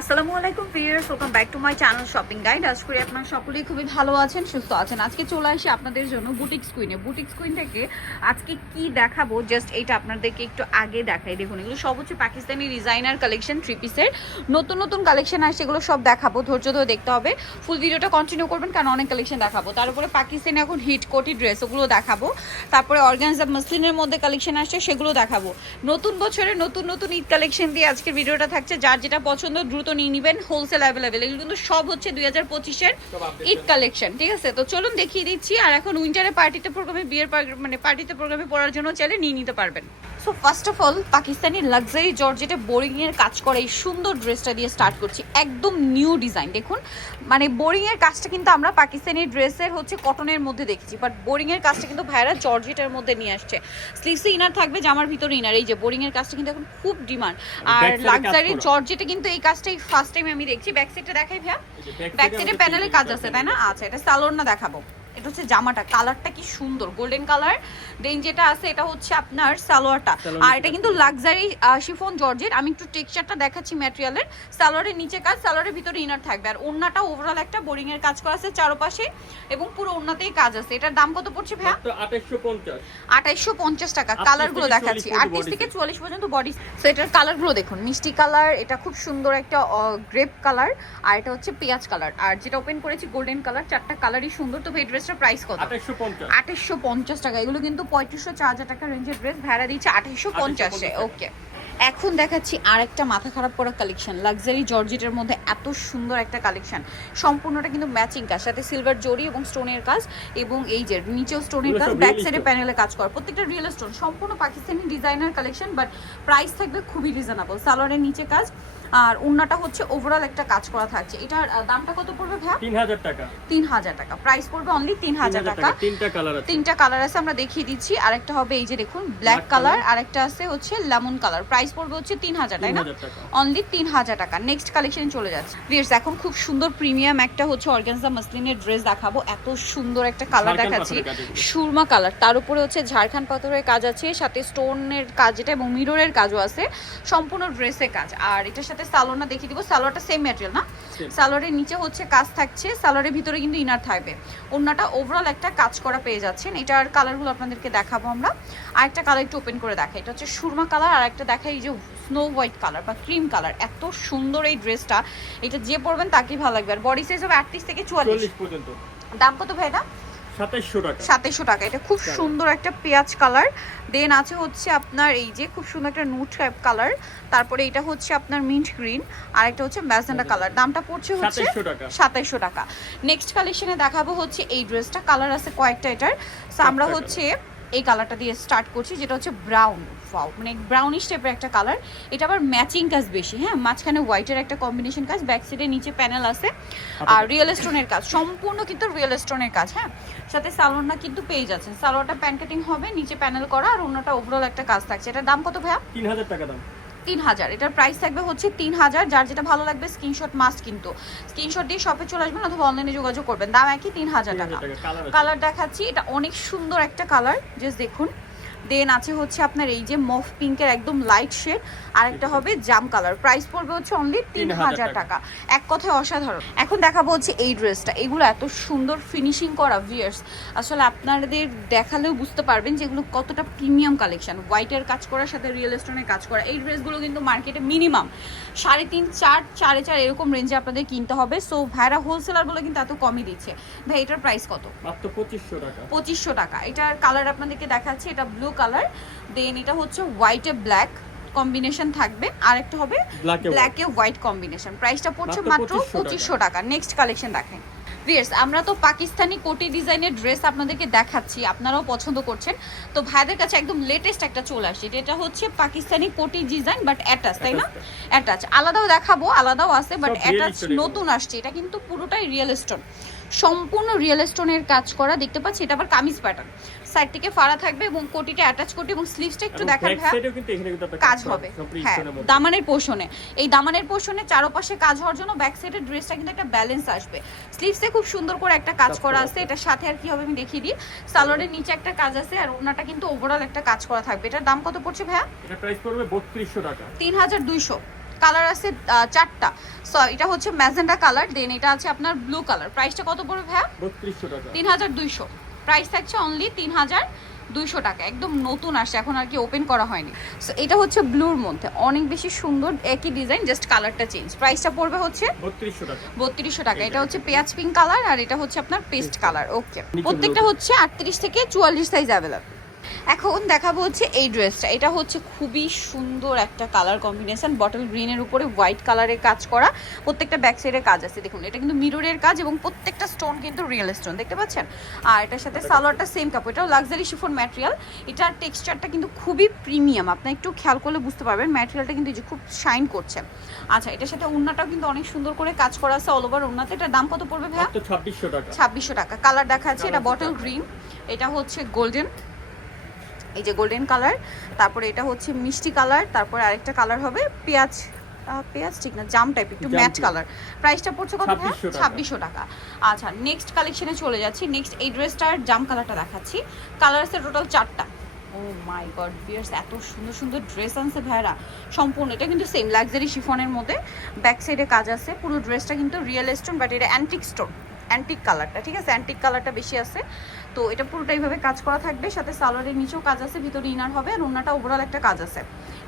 আসসালামু আলাইকুম viewers, welcome back to my channel shopping guide. আশা করি আপনারা সকলেই খুবই ভালো আছেন, সুস্থ আছেন। আজকে চলে আসি আপনাদের জন্য বুটিক্স কুইন থেকে আজকে কি দেখাবো, জাস্ট এইটা আপনাদেরকে একটু আগে দেখাই। দেখুন, এগুলো সব হচ্ছে পাকিস্তানি ডিজাইনার কালেকশন, থ্রি পিসের নতুন নতুন কালেকশন আসছে। এগুলো সব দেখাবো, ধৈর্য ধরে দেখতে হবে। ফুল ভিডিওটা কন্টিনিউ করবেন কারণ অনেক কালেকশন দেখাবো। তার উপরে পাকিস্তানি এখন হিট কোটি ড্রেস, ওগুলো দেখাবো। তারপরে অর্গানজা মসলিনের মধ্যে কালেকশন আসছে, সেগুলো দেখাবো। নতুন বছরে নতুন নতুন ঈদ কালেকশন দিয়ে আজকের ভিডিওটা থাকছে। যার যেটা পছন্দ দ্রুত নিয়ে নেবেন, হোলসেল অ্যাভেলেবেল। এগুলো কিন্তু সব হচ্ছে 2025-এর ঈদ কালেকশন, ঠিক আছে? তো চলুন দেখিয়ে দিচ্ছি। আর এখন উইন্টারে পার্টিতে প্রোগ্রামে, বিয়ের পার্টিতে প্রোগ্রামে পড়ার জন্য চাইলে নিয়ে নিতে পারবেন। So first of all Pakistani luxury জর্জেটে বোরিংয়ের কাজ করে এই সুন্দর ড্রেসটা দিয়ে স্টার্ট করছি। একদম নিউ ডিজাইন। দেখুন, মানে বোরিংয়ের কাজটা কিন্তু আমরা পাকিস্তানি ড্রেসের হচ্ছে কটনের মধ্যে দেখছি, বাট বোরিংয়ের কাজটা কিন্তু ভাইরা জর্জেটের মধ্যে নিয়ে আসছে। স্লিভসে ইনার থাকবে, জামার ভিতরে ইনার। এই যে বোরিংয়ের কাজটা কিন্তু এখন খুব ডিমান্ড। আর লাক্সারি জর্জেটে কিন্তু এই কাজটাই ফার্স্ট টাইম আমি দেখছি। ব্যাক সাইডটা দেখাই ভাইয়া, ব্যাক সাইডে প্যানেলে কাজ আছে, তাই না? আচ্ছা, এটা সালোয়ার না দেখাবো। এটা হচ্ছে জামাটা, কালারটা কি সুন্দর, গোল্ডেন কালার। দেন যেটা আছে এটা হচ্ছে আপনার সালোয়ারটা। আর এটা কিন্তু লাক্সারি শিফন জর্জেট। আমি একটু টেক্সচারটা দেখাচ্ছি ম্যাটেরিয়ালের। সালোয়ারের নিচে কাজ, সালোয়ারের ভিতরে ইনার থাকবে। আর ওন্নাটা ওভারঅল একটা বোরিং এর কাজ করা আছে চারপাশে, এবং পুরো ওন্নাতেই কাজ আছে। এটার দাম কত পড়ছে ভাইয়া? 2850 টাকা। কালারগুলো দেখাচ্ছি 38 থেকে 44 পর্যন্ত বডি। সো এটার কালারগুলো দেখুন, মিষ্টি কালার, এটা খুব সুন্দর একটা গ্রেপ কালার, আর এটা হচ্ছে পেঁয়াজ কালার, আর যেটা ওপেন করেছি গোল্ডেন কালার। চারটা কালারই সুন্দর। তো এই ড্রেসটার প্রাইস কত? 2850 টাকা। এগুলো কিন্তু 3500-4000 টাকা রেঞ্জের ড্রেস, ভাড়া দিচ্ছে 2850-এ। ওকে, এখন দেখাচ্ছি আরেকটা মাথা খারাপ করা কালেকশন, লাক্সারি জর্জেটের মধ্যে এত সুন্দর একটা কালেকশন। সম্পূর্ণটা কিন্তু ম্যাচিং কাজ, সাথে সিলভার জরি এবং স্টোনের কাজ, এবং এই যে নিচেও স্টোনের কাজ, ব্যাক সাইডে প্যানেলে কাজ করা, প্রত্যেকটা রিয়েল স্টোন। সম্পূর্ণ Pakistani designer collection, but price থাকবে খুবই রিজনেবল। সালোয়ারের নিচে কাজ, আর ওন্নাটা হচ্ছে ওভারঅল একটা কাজ করা থাকছে। এটার দামটা কত পড়বে ভাইয়া? 3000 টাকা। 3000 টাকা প্রাইস পড়বে, অনলি 3000 টাকা। তিনটা কালার আছে, আমরা দেখিয়ে দিচ্ছি। আরেকটা হবে এই যে দেখুন ব্ল্যাক কালার, আরেকটা আছে হচ্ছে লেমন কালার। প্রাইস পড়বে হচ্ছে 3000, তাই না? অনলি 3000 টাকা। নেক্সট কালেকশন চলে যাচ্ছে ভিউয়ার্স। এখন খুব সুন্দর প্রিমিয়াম একটা হচ্ছে অর্গানজা মসলিনের ড্রেস দেখাবো। এত সুন্দর একটা কালার দেখাচ্ছি, সুরমা কালার। তার উপরে হচ্ছে ঝাড়খান্ড পাথরের কাজ আছে, সাথে স্টোনের কাজ এটা, এবং মিররের কাজও আছে। সম্পূর্ণ ড্রেসে কাজ। আর এটার সাথে সালোয়ারটা দেখিয়ে দিব। সালোয়ারটা সেম ম্যাটেরিয়াল না? সালোয়ারের নিচে হচ্ছে কাজ থাকছে, সালোয়ারের ভিতরে কিন্তু ইনার থাকবে। ওন্নাটা ওভারঅল একটা কাজ করা পেয়ে যাচ্ছেন। এটার কালারগুলো আপনাদেরকে দেখাবো আমরা। আরেকটা কালার একটু ওপেন করে দেখাই, এটা হচ্ছে সুরমা কালার। আর একটা দেখাই এই যে স্নো হোয়াইট কালার বা ক্রিম কালার। এত সুন্দর এই ড্রেসটা, এটা যে পরবেন তাকেই ভালো লাগবে। আর বডি সাইজ হবে 38 থেকে 44 পর্যন্ত। দাম কত ভাই এটা? 2700 টাকা। এটা খুব সুন্দর একটা পেঁয়াজ কালার। দেন আছে হচ্ছে আপনার এই যে খুব সুন্দর একটা নুট টাইপ কালার। তারপরে এটা হচ্ছে আপনার মিন্ট গ্রিন, আর একটা হচ্ছে ম্যাজেন্টা কালার। দামটা পড়ছে হচ্ছে 2700 টাকা। নেক্সট কালেকশনে দেখাবো হচ্ছে এই ড্রেসটা। কালার আছে কয়েকটা এটার। সো আমরা হচ্ছে এই কালারটা দিয়ে স্টার্ট করছি, যেটা হচ্ছে ব্রাউন, মানে ব্রাউনিশ টাইপের একটা কালার। এটা আবার ম্যাচিং কাজ বেশি, হ্যাঁ, মাঝখানে হোয়াইটের একটা কম্বিনেশন কাজ, ব্যাক সাইডে নিচে প্যানেল আছে, আর রিয়েল স্টোনের কাজ, সম্পূর্ণ কিন্তু রিয়েল স্টোনের কাজ, হ্যাঁ। সাথে সালোয়ারটা কিন্তু পেয়ে যাচ্ছেন। সালোয়ারটা প্যান কাটিং হবে, নিচে প্যানেল করা, আর অন্যটা ওভারঅল একটা কাজ থাকছে। এটার দাম কত ভাইয়া? 3000 টাকা দাম। 3000। এটার প্রাইস থাকবে হচ্ছে 3000। যার যেটা ভালো লাগবে স্ক্রিনশট মাস্ট, কিন্তু স্ক্রিনশট দিয়ে শপে চলে আসবেন অথবা অনলাইনে যোগাযোগ করবেন। দাম একই, 3000 টাকা। কালার দেখাচ্ছি, এটা অনেক সুন্দর একটা কালার, জাস্ট দেখুন। দেন আছে হচ্ছে আপনার এই যে মফ পিঙ্কের একদম লাইট শেড, আর একটা হবে জাম কালার। প্রাইস পড়বে হচ্ছে অনলি 3000 টাকা। এক কথায় অসাধারণ। এখন দেখাবো হচ্ছে এই ড্রেসটা। এগুলো এত সুন্দর ফিনিশিং করা ভিউয়ার্স, আসলে আপনাদের দেখালেও বুঝতে পারবেন যে এগুলো কতটা প্রিমিয়াম কালেকশন। হোয়াইটের কাজ করার সাথে রিয়েল স্টোনের কাজ করা। এই ড্রেসগুলো কিন্তু মার্কেটে মিনিমাম 3.5, 4, 4.5 এরকম রেঞ্জে আপনাদের কিনতে হবে। সো ভাইরা হোলসেলারগুলো কিন্তু এত কমই দিচ্ছে। ভাই এটার প্রাইস কত? মাত্র 2500 টাকা। 2500 টাকা। এটার কালার আপনাদেরকে দেখাচ্ছি, এটা ব্লু কালার। দেন এটা হচ্ছে হোয়াইটে ব্ল্যাক কম্বিনেশন থাকবে, আর একটা হবে ব্ল্যাকে হোয়াইট কম্বিনেশন। প্রাইসটা পড়ছে মাত্র 2500 টাকা। নেক্সট কালেকশন দেখেন ভিউয়ার্স। আমরা তো পাকিস্তানি কোটি ডিজাইনের ড্রেস আপনাদেরকে দেখাচ্ছি, আপনারাও পছন্দ করছেন। তো ভাইদের কাছে একদম লেটেস্ট একটা চলে আসছে, এটা হচ্ছে পাকিস্তানি কোটি ডিজাইন, বাট অ্যাটাচ, তাই না? অ্যাটাচ আলাদাও দেখাবো, আলাদাও আছে, বাট অ্যাটাচ নতুন আসছে। এটা কিন্তু পুরোটাই রিয়েল স্টোন, সম্পূর্ণ রিয়েল স্টোনের কাজ করা। দেখতে পাচ্ছি এটা আবার কামিজ প্যাটার্ন, সাইড থেকে ফাড়া থাকবে এবং কোটিটা অ্যাটাচ কোটি, এবং স্লিভসটা একটু দেখান ভাই, কাজ হবে। হ্যাঁ, দামানের পোর্শনে, এই দামানের পোর্শনে চারপাশে কাজ হওয়ার জন্য ব্যাক সাইডের ড্রেসটা কিন্তু একটা ব্যালেন্স আসবে। স্লিভসে খুব সুন্দর করে একটা কাজ করা আছে। এটার সাথে আর কি হবে আমি দেখিয়ে দিই। সালোয়ারের নিচে একটা কাজ আছে, আর ওনাটা কিন্তু ওভারঅল একটা কাজ করা থাকবে। এটার দাম কত পড়ছে ভাইয়া? এটা প্রাইস পড়বে 3200 টাকা। 3200। কালার আছে 4টা। সো এটা হচ্ছে ম্যাজেন্ডা কালার, দেন এটা আছে আপনার ব্লু কালার। প্রাইসটা কত পড়বে ভাইয়া? 3200 টাকা। 3200 প্রাইস থাকছে, অনলি 3200 টাকা। একদম নতুন আসছে, এখন আর কি ওপেন করা হয়নি। সো এটা হচ্ছে ব্লুর মধ্যে অনেক বেশি সুন্দর, একই ডিজাইন, জাস্ট কালারটা চেঞ্জ। প্রাইসটা পড়বে হচ্ছে 3200 টাকা। 3200 টাকা। এটা হচ্ছে পেঁয়াজ পিঙ্ক কালার আর এটা হচ্ছে আপনার পেস্ট কালার। ওকে, প্রত্যেকটা হচ্ছে 38 থেকে 44 সাইজ অ্যাভেলেবল। এখন দেখাবো হচ্ছে এই ড্রেসটা। এটা হচ্ছে খুবই সুন্দর একটা কালার কম্বিনেশন, বটল গ্রিনের উপরে হোয়াইট কালারের কাজ করা, প্রত্যেকটা ব্যাক সাইডের কাজ আছে। দেখুন এটা কিন্তু মিররের কাজ এবং প্রত্যেকটা স্টোন কিন্তু রিয়েল স্টোন, দেখতে পাচ্ছেন। আর এটার সাথে সালোয়ারটা সেম কাপড়, এটাও লাক্সারি শিফন ম্যাটেরিয়াল। এটার টেক্সচারটা কিন্তু খুবই প্রিমিয়াম, আপনি একটু খেয়াল করলে বুঝতে পারবেন ম্যাটেরিয়ালটা কিন্তু খুব শাইন করছে। আচ্ছা, এটার সাথে ওড়নাটাও কিন্তু অনেক সুন্দর করে কাজ করা আছে অল ওভার ওড়নাতে। এটার দাম কত পড়বে ভাইয়া? 2600 টাকা। 2600 টাকা। কালার দেখাচ্ছি, এটা বটল গ্রিন, এটা হচ্ছে গোল্ডেন, এই যে গোল্ডেন কালার, তারপরে এটা হচ্ছে মিষ্টি কালার, তারপরে আরেকটা কালার হবে পেঁয়াজ ঠিক না, জাম টাইপ, একটু ম্যাট কালার। প্রাইসটা পড়ছে কত? 2600 টাকা। আচ্ছা, নেক্সট কালেকশনে চলে যাচ্ছি। নেক্সট এই ড্রেসটার জাম কালারটা দেখাচ্ছি। কালার আছে টোটাল 4টা। ও মাই গড ভিউয়ার্স, এত সুন্দর সুন্দর ড্রেস আনছে ভাইরা সম্পূর্ণ। এটা কিন্তু সেম লাক্সারি শিফনের মধ্যে ব্যাক সাইডে কাজ আছে। পুরো ড্রেসটা কিন্তু রিয়েল স্টোন, বাট এটা অ্যান্টিক স্টোন, অ্যান্টিক কালারটা, ঠিক আছে, অ্যান্টিক কালারটা বেশি আছে। তো এটা পুরোটাই ভাবে কাজ করা থাকবে, সাথে সালোয়ারের নিচেও কাজ আছে, ভিতরে ইনার হবে, আর ওন্নাটা ওভারঅল একটা কাজ আছে।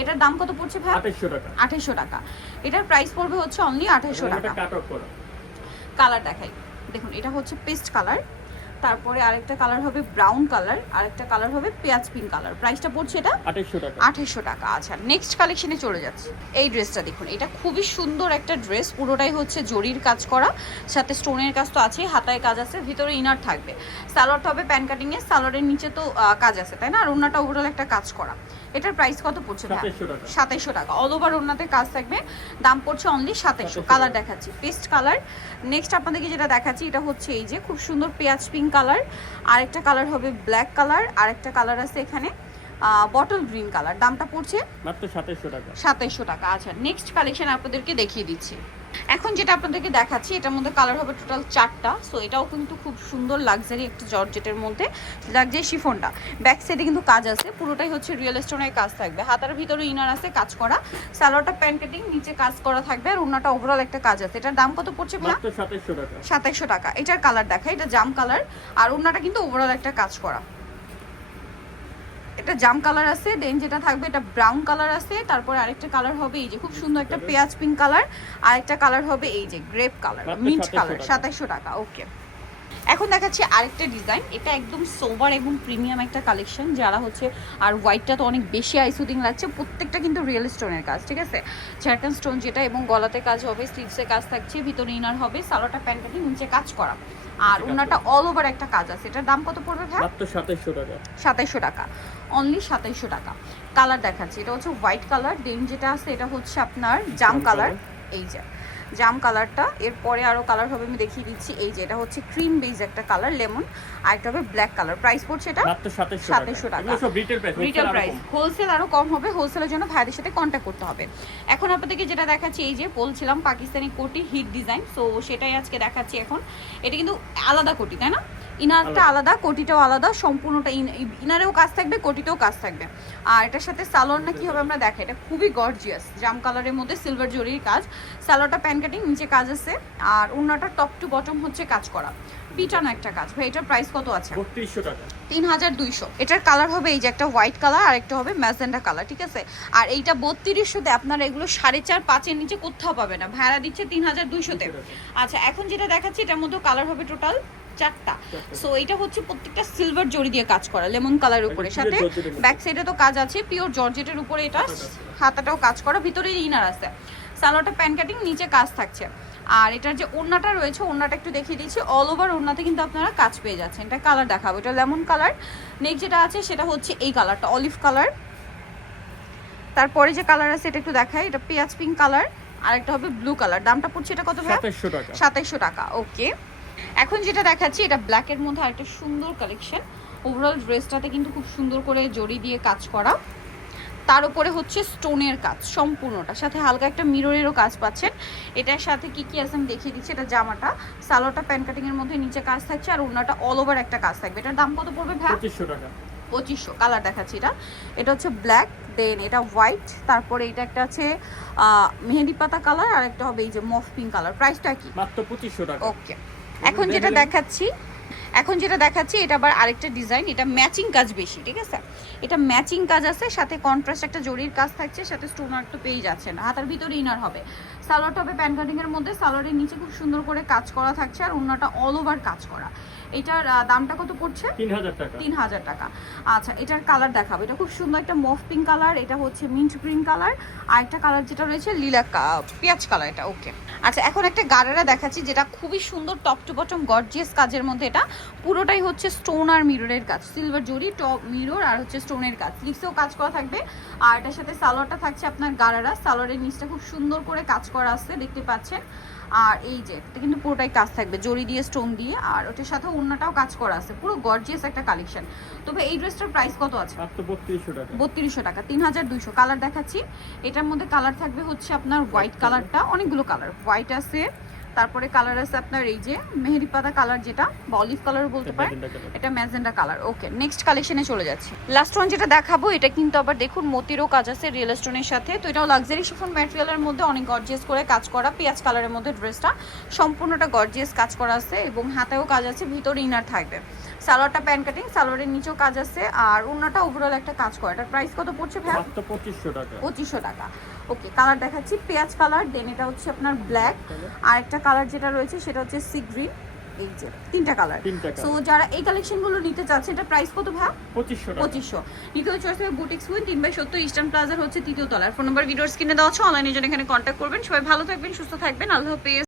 এটার দাম কত পড়ছে ভাই? 2800 টাকা। 2800 টাকা। এটার প্রাইস পড়বে হচ্ছে অনলি 2800 টাকা। কাট অফ করা কালার দেখাই, দেখুন এটা হচ্ছে পেস্ট কালার, তারপরে আরেকটা কালার হবে ব্রাউন কালার, আরেকটা কালার হবে পেঁয়াজ পিঙ্ক কালার। প্রাইসটা পড়ছে এটা 2800 টাকা। 2800 টাকা। আচ্ছা, নেক্সট কালেকশনে চলে যাচ্ছে। এই ড্রেসটা দেখুন, এটা খুবই সুন্দর একটা ড্রেস, পুরোটাই হচ্ছে জরির কাজ করা, সাথে স্টোনের কাজ তো আছে, হাতায় কাজ আছে, ভিতরে ইনার থাকবে। সালোয়ারটা হবে প্যান কাটিং এর, সালোয়ারের নিচে তো কাজ আছে, তাই না? আর ওন্নাটা ওভারঅল একটা কাজ করা। এটার প্রাইস কত পড়ছে? 2700 টাকা। 2700 টাকা। অল ওভার ওন্নাতে কাজ থাকবে, দাম পড়ছে অনলি 2700। কালার দেখাচ্ছি পেস্ট কালার। নেক্সট আপনাদেরকে যেটা দেখাচ্ছি, এটা হচ্ছে এই যে খুব সুন্দর পেঁয়াজ পিঙ্ক কালার, আরেকটা কালার হবে ব্ল্যাক কালার, আরেকটা কালার আছে এখানে বটল গ্রিন কালার। দামটা পড়ছে মাত্র 2700 টাকা। 2700 টাকা। আচ্ছা, নেক্সট কালেকশন আপনাদেরকে দেখিয়ে দিচ্ছি। এখন যেটা আপনাদেরকে দেখাচ্ছি, এটার মধ্যে কালার হবে টোটাল 4টা। সো এটাও কিন্তু খুব সুন্দর লাক্সারি একটা জর্জেটের মধ্যে, লাক্সারি শিফনটা। ব্যাক সাইডে কিন্তু কাজ আছে, পুরোটাই হচ্ছে রিয়েল স্টোনের কাজ থাকবে, হাতার ভিতরে ইনার আছে কাজ করা, সালোয়ারটা প্যান কাটিং, নিচে কাজ করা থাকবে, আর ওন্নাটা ওভারঅল একটা কাজ আছে। এটার দাম কত পড়ছে ভাই? মাত্র 2700 টাকা। 2700 টাকা। এটার কালার দেখা, এটা জাম কালার, আর ওন্নাটা কিন্তু ওভারঅল একটা কাজ করা। এটা জাম কালার আছে, দেন যেটা থাকবে এটা ব্রাউন কালার আছে, তারপর আরেকটা কালার হবে এই যে খুব সুন্দর একটা পেঁয়াজ পিঙ্ক কালার, আরেকটা কালার হবে এই যে গ্রেপ কালার, মিন্ট কালার। 2700 টাকা। ওকে, এখন দেখাচ্ছি আরেকটা ডিজাইন। এটা একদম সোবার এবং প্রিমিয়াম একটা কালেকশন, যারা হচ্ছে, আর হোয়াইটটা তো অনেক বেশি আইসুদিং লাগছে, প্রত্যেকটা কিন্তু রিয়েল স্টোনের কাজ, ঠিক আছে, ঝাড়খান স্টোন যেটা, এবং গলাতে কাজ হবে, স্লিভসে কাজ থাকছে, ভিতরে ইনার হবে, সালোয়ারটা প্যান্ট কাটিং, নিচে কাজ করা, আর ওন্নাটা অল ওভার একটা কাজ আছে। এটার দাম কত পড়বে ভাই? মাত্র 2700 টাকা। 2700 টাকা, অনলি 2700 টাকা। কালার দেখাচ্ছি, এটা হচ্ছে হোয়াইট কালার, দেন যেটা আছে এটা হচ্ছে আপনার জাম কালার, এই যে জাম কালারটা। এরপরে আরো কালার হবে, আমি দেখিয়ে দিচ্ছি। এই যে এটা হচ্ছে ক্রিম বেজ একটা কালার, লেমন, আর একটা হবে ব্ল্যাক কালার। প্রাইস পড়ছে এটা মাত্র 2700 টাকা। এগুলো সব retail price. Retail price, wholesale আরো কম হবে, হোলসেলের জন্য ভাইদের সাথে কন্ট্যাক্ট করতে হবে। এখন আপনাদেরকে যেটা দেখাচ্ছি, এই যে বলছিলাম পাকিস্তানি কোটি হিট ডিজাইন, সো সেটাই আজকে দেখাচ্ছি। এখন এটা কিন্তু আলাদা কোটি, তাই না? ইনারটা আলাদা, কোটিটাও আলাদা, সম্পূর্ণটা ইনারেও কাজ থাকবে, কোটিতেও কাজ থাকবে। আর এটার সাথে সালোয়ার না কি হবে আমরা দেখাই। এটা খুবই গর্জিয়াস, জাম কালারের মধ্যে সিলভার জরির কাজ, সালোয়ারটা প্যান কাটিং, নিচে কাজ আছে, আর ওন্নাটা টপ টু বটম হচ্ছে কাজ করা, পিটানো একটা কাজ। ভাই এটার প্রাইস কত আছে? 3200 টাকা। 3200। এটার কালার হবে এই যে একটা হোয়াইট কালার, আর একটা হবে ম্যাজেন্ডা কালার, ঠিক আছে। আর এইটা 3200তে আপনারা এগুলো 4.5-5 নিচে কোথাও পাবে না, ভাড়া দিচ্ছে 3200তে। আচ্ছা, এখন যেটা দেখাচ্ছি এটার মধ্যে কালার হবে টোটাল 4টা। সো এটা হচ্ছে প্রত্যেকটা সিলভার জরি দিয়ে কাজ করা, লেমন কালারের উপরে, সাথে ব্যাক সাইডে তো কাজ আছে পিওর জর্জেটের উপরে, এটা হাতাটাও কাজ করা, ভিতরে ইনার আছে, সালোয়ারটা প্যান কাটিং, নিচে কাজ থাকছে। আর এটার যে ওন্নাটা রয়েছে, ওন্নাটা একটু দেখিয়ে দিচ্ছি, অল ওভার ওন্নাতে কিন্তু আপনারা কাজ পেয়ে যাচ্ছেন। এটা কালার দেখাবো, এটা লেমন কালার। নেক্সট যেটা আছে সেটা হচ্ছে এই কালারটা, অলিভ কালার। তারপরে যে কালার আছে এটা একটু দেখাই, এটা পেঁয়াজ পিঙ্ক কালার, আর একটা হবে ব্লু কালার। দামটা পড়ছে এটা কত ভাই? 2700 টাকা। 2700 টাকা। ওকে, এখন যেটা দেখাচ্ছি এটা ব্ল্যাকের মধ্যে আরেকটা সুন্দর কালেকশন। ওভারঅল ড্রেসটাতে কিন্তু খুব সুন্দর করে জরি দিয়ে কাজ করা, তার উপরে হচ্ছে স্টোনের কাজ সম্পূর্ণটা, সাথে হালকা একটা মিররেরও কাজ পাচ্ছেন। এটার সাথে কি কি আছে আমি দেখিয়ে দিচ্ছি। এটা জামাটা, সালোয়ারটা প্যান কাটিং এর মধ্যে নিচে কাজ থাকছে, আর ওন্নাটা অল ওভার একটা কাজ থাকবে। এটার দাম কত পড়বে ভাই? 2500 টাকা। 2500 কালার দেখাচ্ছি। এটা হচ্ছে ব্ল্যাক, দেন এটা হোয়াইট, তারপরে এটা একটা আছে মেহেদি পাতা কালার, আর একটা হবে এই যে মফ পিঙ্ক কালার। প্রাইসটা কি? মাত্র 2500 টাকা। ওকে, এখন যেটা দেখাচ্ছি এটা আবার আরেকটা ডিজাইন, এটা ম্যাচিং কাজ বেশি, ঠিক আছে? এটা ম্যাচিং কাজ আছে, সাথে কন্ট্রাস্ট একটা জরির কাজ থাকছে, সাথে স্টোন আর্ট তো পেয়ে যাচ্ছেন। হাতার ভিতরে ইনার হবে, সালোয়ারটা হবে প্যান কাটিং এর মধ্যে, সালোয়ারের নিচে খুব সুন্দর করে কাজ করা থাকছে, আর ওন্নাটা অল ওভার কাজ করা। এটার দামটা কত পড়ছে? 3000 টাকা। 3000 টাকা। আচ্ছা, এটার কালার দেখাবো। এটা খুব সুন্দর একটা মফ পিঙ্ক কালার, এটা হচ্ছে মিন্ট গ্রিন কালার, আর একটা কালার যেটা রয়েছে লিলা পেঁয়াজ কালার। এটা ওকে। আচ্ছা, এখন একটা গারারা দেখাচ্ছি যেটা খুবই সুন্দর, টপ টু বটম গর্জিয়াস কাজের মধ্যে। এটা পুরোটাই হচ্ছে স্টোন আর মিররের কাজ, সিলভার জরি, টপ মিরর আর হচ্ছে স্টোনের কাজ, স্লিভসেও কাজ করা থাকবে। আর এটার সাথে সালোয়ারটা থাকছে আপনার গারারা, সালোয়ারের নিচটা খুব সুন্দর করে কাজ করা আছে, দেখতে পাচ্ছেন। আর এই যে এটা কিন্তু পুরোটাই কাজ থাকবে জরি দিয়ে, স্টোন দিয়ে, আর ওটার সাথে ওন্নাটাও কাজ করা আছে, পুরো গর্জিয়াস একটা কালেকশন। তবে এই ড্রেসটার প্রাইস কত আছে? মাত্র 3200 টাকা। 3200 টাকা, 3200। কালার দেখাচ্ছি, এটার মধ্যে কালার থাকবে হচ্ছে আপনার হোয়াইট কালারটা, অনেকগুলো কালার, হোয়াইট আছে, তারপরে কালার আছে আপনার এই যে মেহেদি পাতা কালার, যেটা বা অলিভ কালার বলতে পারেন, এটা ম্যাজেন্ডা কালার। ওকে, নেক্সট কালেকশনে চলে যাচ্ছি। লাস্ট ওয়ান যেটা দেখাবো, এটা কিন্তু আবার দেখুন মতিরও কাজ আছে রিয়েল স্টোনের সাথে। তো এটাও লাক্সারি শিফন ম্যাটেরিয়ালের মধ্যে অনেক গর্জিয়াস করে কাজ করা, পেঁয়াজ কালারের মধ্যে ড্রেসটা সম্পূর্ণটা গর্জিয়াস কাজ করা আছে, এবং হাতেও কাজ আছে, ভিতরে ইনার থাকবে। সালোয়ারটা প্যান কাটিং, সালোয়ারের নিচেও কাজ আছে, আর ওন্নাটা ওভারঅল একটা কাজ করা। এটার প্রাইস কত পড়ছে ভাই? মাত্র 2500 টাকা। 2500 টাকা। ওকে, কালার দেখাচ্ছি, পেঁয়াজ কালার, দেন এটা হচ্ছে আপনার ব্ল্যাক, আর একটা কালার যেটা রয়েছে সেটা হচ্ছে সি গ্রিন। এই যে তিনটা কালার। সো যারা এই কালেকশনগুলো নিতে চাচ্ছে, এটা প্রাইস কত ভাই? 2500 টাকা। 2500। নিতেও চয়েস হবে বুটিক্স উইন 3/70 ইস্টার্ন প্লাজার হচ্ছে তৃতীয় তলার। ফোন নাম্বার ভিডিওর স্ক্রিনে দেওয়া আছে, অনলাইনে জন্য এখানে কন্ট্যাক্ট করবেন। সবাই ভালো থাকবেন, সুস্থ থাকবেন, আল্লাহ হাফেজ।